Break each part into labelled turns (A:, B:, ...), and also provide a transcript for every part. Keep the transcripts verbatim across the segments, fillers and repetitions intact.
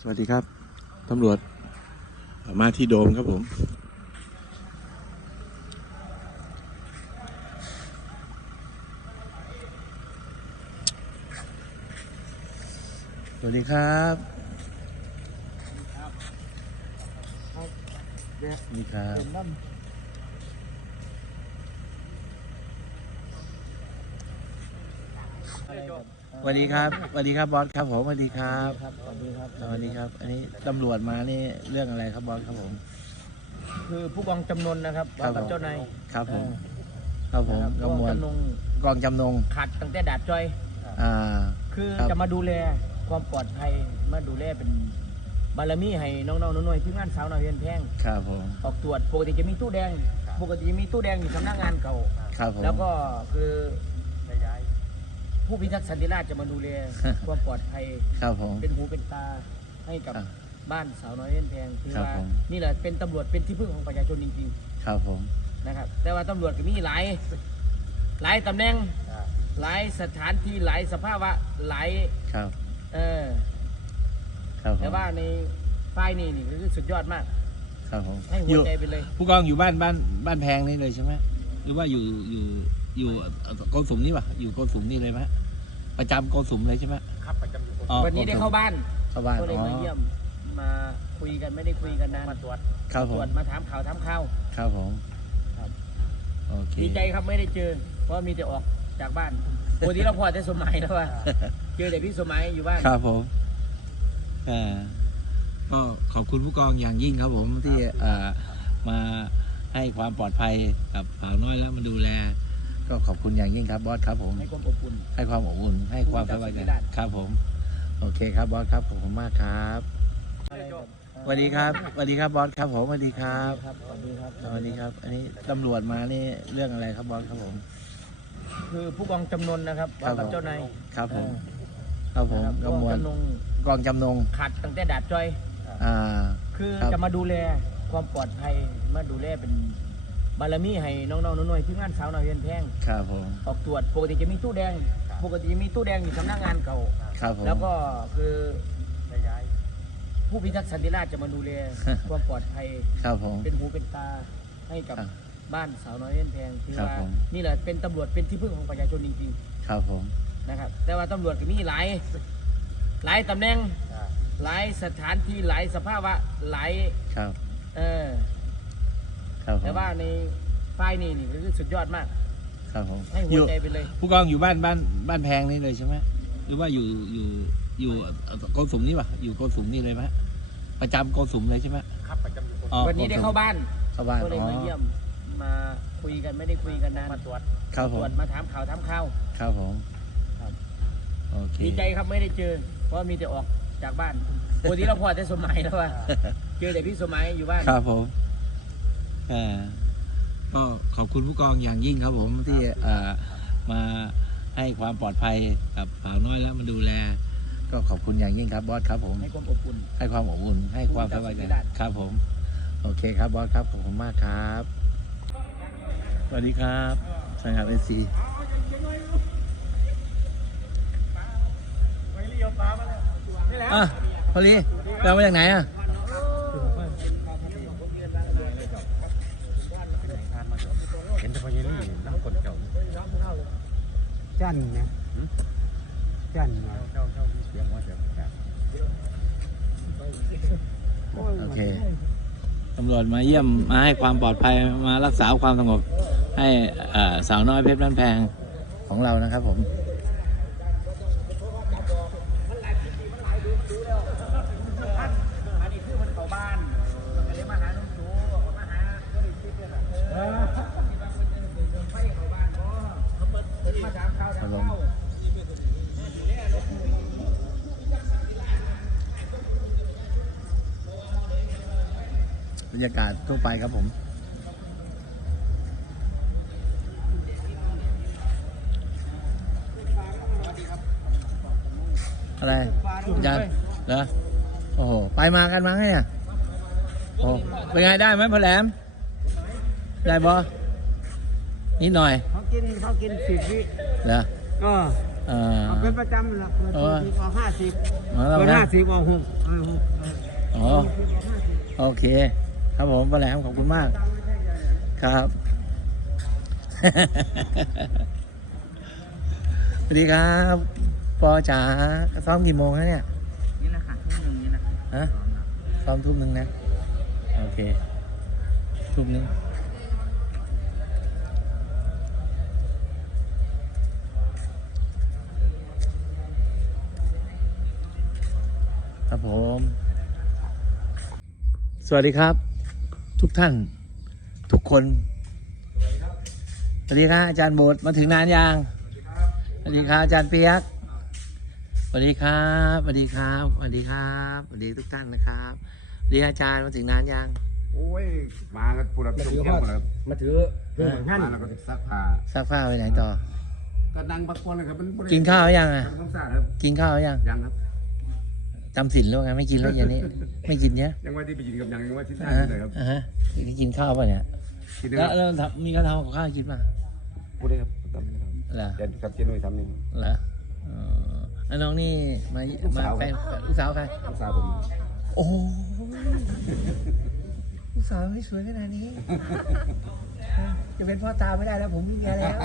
A: สวัสดีครับตำรวจมาที่โดมครับผมสวัสดีครับสวัสดีครับสวัสดีครับสวัสดีครับบอสครับผมสวัสดีครับสวัสดีครับสวัสดีครับอันนี้ตำรวจมานี่เรื่องอะไรครับบอสครับผม
B: คือผู้กองจำนนนะครับว่ากับเจ้านาย
A: ครับผมครับผม
B: กองจำนง
A: กองจำนง
B: ขัดตั้งแต่ดาบจอย
A: อ่า
B: คือจะมาดูแลความปลอดภัยมาดูแลเป็นบารมีให้น้องๆน้อยๆที่งานสาวน้อยเพียนแพง
A: ครับผม
B: ออกตรวจปกติจะมีตู้แดงปกติจะมีตู้แดงอยู่สำนักงานเก่า
A: ครับผม
B: แล้วก็คือผู้พิทักษ์สันติราษฎร์จะมาดูแลความปลอดภัย
A: ครับผม
B: เป็นหูเป็นตาให้กับบ้านสาวน้อยเพียนแพงคือว่านี่แหละเป็นตำรวจเป็นที่พึ่งของประชาชนจริง
A: ๆครับผม
B: นะครับแต่ว่าตำรวจก็มีหลายหลายตำแหน่งหลายสถานที่หลายสภาวะหลาย
A: ครับ
B: เออ
A: ครับ
B: แต่ว่าในฝ่ายนี้นี่คือสุดยอดมาก
A: ครับผม
B: ให้หัวใจไปเลย
A: ผู้กองอยู่บ้านบ้านบ้านแพงนี่เลยใช่ไหมหรือว่าอยู่อยู่อยู่โกสุมนี่ป่ะอยู่โกสุมนี่เลยไหมประจำโกสุมเลยใช่ไหม
B: ครับประจำอยู่วันนี้ได้เข้าบ้าน
A: เข้าบ้าน
B: ก็เลยมาเยี่ยมมาคุยกันไม่ได้คุยกันนานมาตรวจ
A: ครับผม
B: ตรวจมาถามข่าวถามข่าว
A: ครับผมโอเค
B: ดีใจครับไม่ได้เจอเพราะมีแต่ออกจากบ้านปกติเราพอแต่สมัยแล้วว่าเจอแต่พี่สมัยอยู่บ้าน
A: ครับผมอ่าก็ขอบคุณผู้กองอย่างยิ่งครับผมที่มาให้ความปลอดภัยกับสาวน้อยแล้วมาดูแลก็ขอบคุณอย่างยิ่งครับบอสครับผม
B: ให้ความอบอุ่น
A: ให้ความอบอุ่นให้ความสบายใจครับผมโอเคครับบอสครับขอบคุณมากครับสวัสดีครับสวัสดีครับบอสครับผมสวัสดีครับ
B: สวัสดีครับ
A: สวัสดีครับอันนี้ตำรวจมานี่เรื่องอะไรครับบอสครับผม
B: คือผู้กองจำนนนะครับว่ากับเจ้านาย
A: ครับผมครับผม
B: กองจำนง
A: กองจำนง
B: ขัดตั้งแต่ดาบจอย
A: อ่า
B: คือจะมาดูแลความปลอดภัยมาดูแลเป็นบารมีให้น้องๆน้อยๆที่งานสาวน้อยเพียนแพง
A: ครับผม
B: ออกตรวจปกติจะมีตู้แดงปกติจะมีตู้แดงอยู่สำนักงานเก่า
A: ครับผม
B: แล้วก็คือผู้พิทักษ์สันติราษฎร์จะมาดูแลความปลอดภัย
A: ครับผม
B: เป็นหูเป็นตาให้กับบ้านสาวน้อยเพียนแพงคือว่านี่แหละเป็นตำรวจเป็นที่พึ่งของประชาชนจริง
A: ๆครับผม
B: นะครับแต่ว่าตำรวจก็มีหลายหลายตำแหน่งหลายสถานที่หลายสภาวะหลาย
A: ครับ
B: เออแต่ว่าในฝ่ายนี้นี่คือสุดยอดมาก
A: ครับผม
B: ให้หัวใจไปเลย
A: ผู้กองอยู่บ้านบ้านบ้านแพงนี่เลยใช่ไหมหรือว่าอยู่อยู่อยู่โกสุมนี่ป่ะอยู่โกสุมนี่เลยไหมประจำโกสุมเลยใช่ไหม
B: ครับประจำอยู่วันนี้ได้เข้าบ้าน
A: เข้าบ้าน
B: ก็เลยมาเยี่ยมมาคุยกันไม่ได้คุยกันนานมาตรวจ
A: ครับผม
B: ตรวจมาถามข่าวถามข่าว
A: ครับผม
B: ครับ
A: โอเค
B: ดีใจครับไม่ได้เจอเพราะมีแต่ออกจากบ้านปกติเราพอแต่สมัยแล้วว่าเจอแต่พี่สมัยอยู่บ้าน
A: ครับผมอ่าก็ขอบคุณผู้กองอย่างยิ่งครับผมที่มาให้ความปลอดภัยกับสาวน้อยแล้วมาดูแลก็ขอบคุณอย่างยิ่งครับบอสครับผม
B: ให้ความอบอุ่น
A: ให้ความอบอุ่นให้ความสบายใจครับผมโอเคครับบอสครับขอบคุณมากครับสวัสดีครับสายหาเอซีอ่ะพอลีเรามาจากไหนอ่ะ
C: เห็นแต่พญาลี่น้ำกลเจ้าจันนะจันนะเจ้าเจ้าเสียงว่าเสียง
A: โอเคตำรวจมาเยี่ยมมาให้ความปลอดภัยมารักษาความสงบให้สาวน้อยเพชรบ้านแพงของเรานะครับผมบรรยากาศทั่วไปครับผมอะไรยันเหรอโอ้โหไปมากันมั้งเนี่ยโอ้เป็นไงได้ไหมพ่อแหลมได้บอนิดหน่อย
C: เขากินเขากินสิบวิ
A: เหรอ
C: ก็
A: เออ
C: เอาเป็นประจำละเปิด
A: เออ
C: สี่สิบออกห้าสิบ
A: มาแล้ว
C: เปิด
A: นะ
C: ห้าสิบออกหกเออหกเออ
A: อ๋อ
C: สี่สิบออกห้าสิบ
A: โอเค ครับผมป้าแหลมขอบคุณมาก
C: ตังค์ไม่ใช่ใหญ่
A: ครับ สวัสดีครับปอจ๋าซ้อมกี่โมงฮะเนี่ย
B: นี่แหละค่ะทุ่มหนึ่งนี่แหละ
A: ฮะซ้อมทุ่มหนึ่งนะ โอเค ทุ่มหนึ่งครับผม สวัสดีครับ ทุกท่าน ทุกคน สวัสดีครับอาจารย์โบสมาถึงนานยังสวัสดีครับอาจารย์เปียกสวัสดีครับสวัสดีครับสวัสดีครับสวัสดีทุกท่านนะครับสวัสดีอาจารย์มาถึงนานยัง
C: โอ้ยมากันพูดแบบส่งเที่ยวมาแล้ว
B: มาถือเครื่องของท่าน
C: มาแล้วก็ซักผ้า
A: ซักผ้าไปไหนต่อ
C: ก็นั่งพักผ่อนเลยครับมันบ่ได้
A: กินข้าวหรือยังอ่ะ
C: มันต้องสะอาดครับ
A: กินข้าวหรือยัง
C: ยังครับ
A: จำศีลแล้วไงไม่กินแล้วอย่างนี้ ไม่กินเนี้ย
C: ยังว่าที่ไปกินกับยังยังว่าที่ท่า
A: อ่าฮะ
C: เลยครับ
A: อ่าฮะกินข้าวป่ะเนี่ย
C: กินได้
A: แล้ว
C: ครับ
A: แล้วทำมีกระทำกับข้าวกินป่ะ
C: พูดได้ครับทำได้ครับ
A: เหรอ
C: เจนครับเจนุ้ยทำนี่
A: เหรออ๋อแล้วน้องนี่มา
C: ลูก
A: มา
C: สาว
A: แฟนลูกสาวใคร
C: ลูกสาวผม
A: โอ้ลูกสาวไม่สวยขนาดนี้ จะเป็นพ่อตาไม่ได้แล้วผมมีเมียแล้ว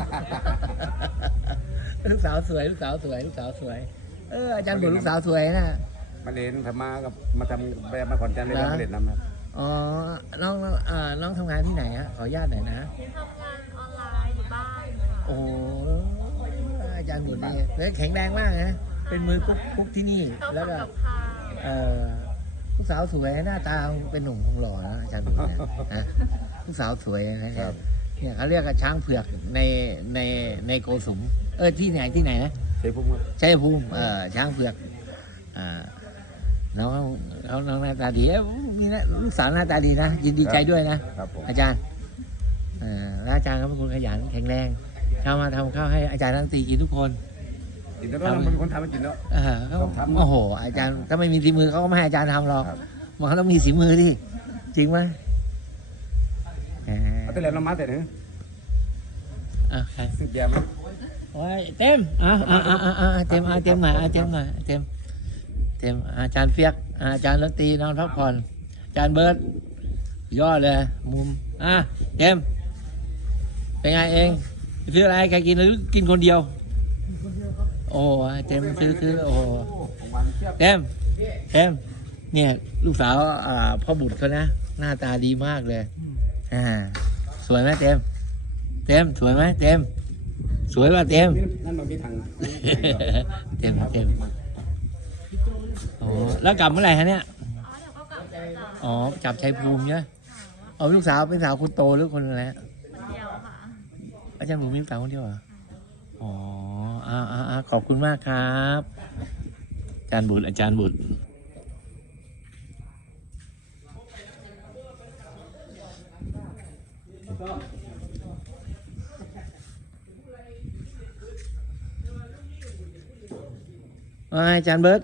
A: ลูกสาวสวยลูกสาวสวยลูกสาวสวย เอออาจารย์บอกลูกสาวสวยนะ
C: มาเรียนทำมากับมาทำแบบมาขอนแก่นเลยนะมาเรียนนำครับ
A: อ๋อ น้องน้องเอ่อน้องทำงานที่ไหนฮะ ขออนุญาตหน่อยนะ
D: ที่ทำงานออนไลน์อยู่บ้านค่ะ
A: โอ้อาจารย์หมุนนี่แล้วแข็งแรงมากนะ เป็นมือกุ๊กกุ๊กที่นี่
D: ชอบ
A: แล้วก็
D: ทำกับข้าว
A: เอ่อลูกสาวสวยหน้าตาเป็นหนุ่มคงหล่อนะอาจารย์หมุนเนี่ยนะลูกสาวสวยนะครับ เนี่ยเขาเรียกว่าช้างเผือกในในในโกสุม เออที่ไหนที่ไหนนะ
C: ใช่พุ่มครับ
A: ชัยภูมิเออช้างเผือก อ่า น้องเขาน้องหน้าตาดีเอ้ยมีนะลูกสาวหน้าตาดีนะ ยินดีใจด้วยนะ
C: ครับผม
A: อาจารย์เอ่อแล้วอาจารย์เขาเป็นคนขยันแข็งแรงทำมาทำข้าวให้อาจารย์ทั้งตีกินทุกคน
C: กินแล้วก็มันเป็นคนทำมันกินแล้ว
A: เออเขา
C: ต้องทำ
A: โอ้โห อาจารย์ถ้าไม่มีฝีมือเขาก็ไม่ให้อาจารย์ทำหรอก
C: ครับ
A: มันเขาต้องมีฝีมือที่จริงไหมเออ
C: เอาแต่แล้วเรามาแต่เนื้อ
A: อ่ะใคร
C: ซื้อแกไหม
A: โอ้ยเต็มอ่ะอ่ะอ่ะอ่ะอ่ะเต็มอ่ะเต็มหน่อยอ่ะเต็มหน่อยเต็มเต็มอาจารย์เฟียกอาจารย์ดนตรีนอนพักผ่อนอาจารย์เบิร์ดยอดเลย มุมอ่ะเต็มเป็นไงเองซื้ออะไรใครกินหรือกินคนเดียว โอ้เต็มซื้อซื้อโอ้
C: ของวันเทียบ
A: เต็มเต็มเนี่ยลูกสาวอ่าพ่อบุตรเขานะ หน้าตาดีมากเลยอ่าสวยไหมเต็มเต็มสวยไหมเต็มสวยป่ะเต็ม
C: นั่นมันมีทาง
A: เต็มเต็มโอ้แล้วกลับเมื่อไหร่ฮะเนี่ย
D: อ๋อ เดี๋ยวก็กลับแล้วจ้ะ
A: อ๋อกลับชัยภูมิเนี่ยอ๋อลูกสาวเป็นสาวคนโตหรือคนอะไรฮะ
D: คนเดียวค่ะ
A: อาจารย์บุ๋มมีลูกสาวคนเดียวเหรออ๋ออ่าอ่าอ่าขอบคุณมากครับ อาจารย์บุตรอาจารย์บุตรว่าไงอาจารย์เบิร์ต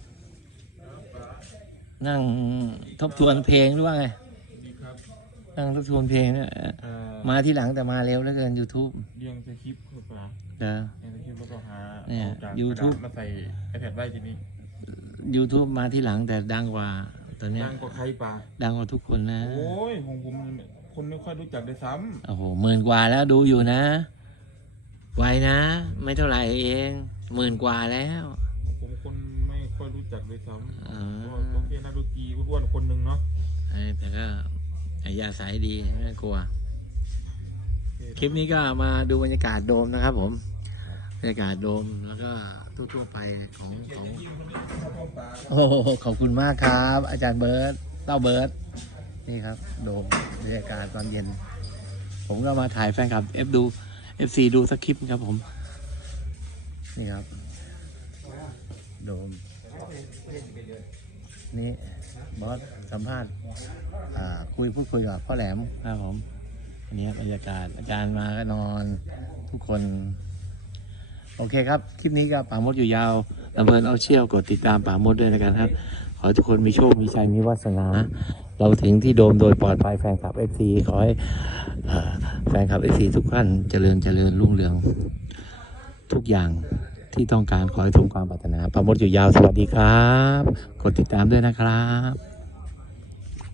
A: นั่งทบทวนเพลงหรือว่าไงนั่งทบทวนเพลงเนี่ย
E: เอ่อ
A: มาที่หลังแต่มาเร็วเหลือเกิน YouTube
E: เรียงสคริปต์เข้าไป
A: เด้อ
E: เรียงสคริปต์แล้วก็หา
A: เนี่ย
E: เอาจาก
A: YouTube
E: กระดาษมาใส่ไอแพดไว้ทีนี้
A: YouTube มาที่หลังแต่ดังกว่าตอนเนี้ย
E: ดังกว่าใครป่ะ
A: ดังกว่าทุกคนนะ
E: โอ้ยของผมคนไม่ค่อยรู้จักด้วยซ้
A: โอ้โหหมื่นกว่าแล้วดูอยู่นะไวนะ ไม่เท่าไหร่เองหมื่นกว่าแล้ว
E: ำผมคนไม่ค่อยรู้จักด้วยซ้ำ
A: อ๋อ
E: ก็ต้องเป็นนักดนตรีอ้วนๆคนหนึ่งเนาะ
A: ไอ้แต่ก็อายาสายดีไม่กลัว คลิปนี้ก็มาดูบรรยากาศโดมนะครับผมบรรยากาศโดมแล้วก็ทั่วๆไปของของโอ้โหขอบคุณมากครับ อาจารย์เบิร์ตเต้าเบิร์ตนี่ครับ โดมบรรยากาศตอนเย็น ผมก็มาถ่ายแฟนคลับ F ดู เอฟ ซี ดูสักคลิปครับผม นี่ครับ โดม นี่บอสสัมภาษณ์อ่าคุยพูดคุยกับพ่อแหลมครับผมอันนี้บรรยากาศอาจารย์มาก็นอนทุกคน โอเคครับ คลิปนี้ก็ป่ามดอยู่ยาวลำเพลินเอาเชี่ยวกดติดตามป่ามดด้วยนะครับ ขอให้ทุกคนมีโชค มีชัย มีวาสนา เราถึงที่โดมโดยปลอดภัยแฟนคลับ เอฟ ซี ขอให้เอ่อแฟนคลับ เอฟ ซี ทุกท่านเจริญเจริญรุ่งเรืองทุกอย่างที่ต้องการขอให้สมความปรารถนาพระมดอยู่ยาวสวัสดีครับ กดติดตามด้วยนะครับ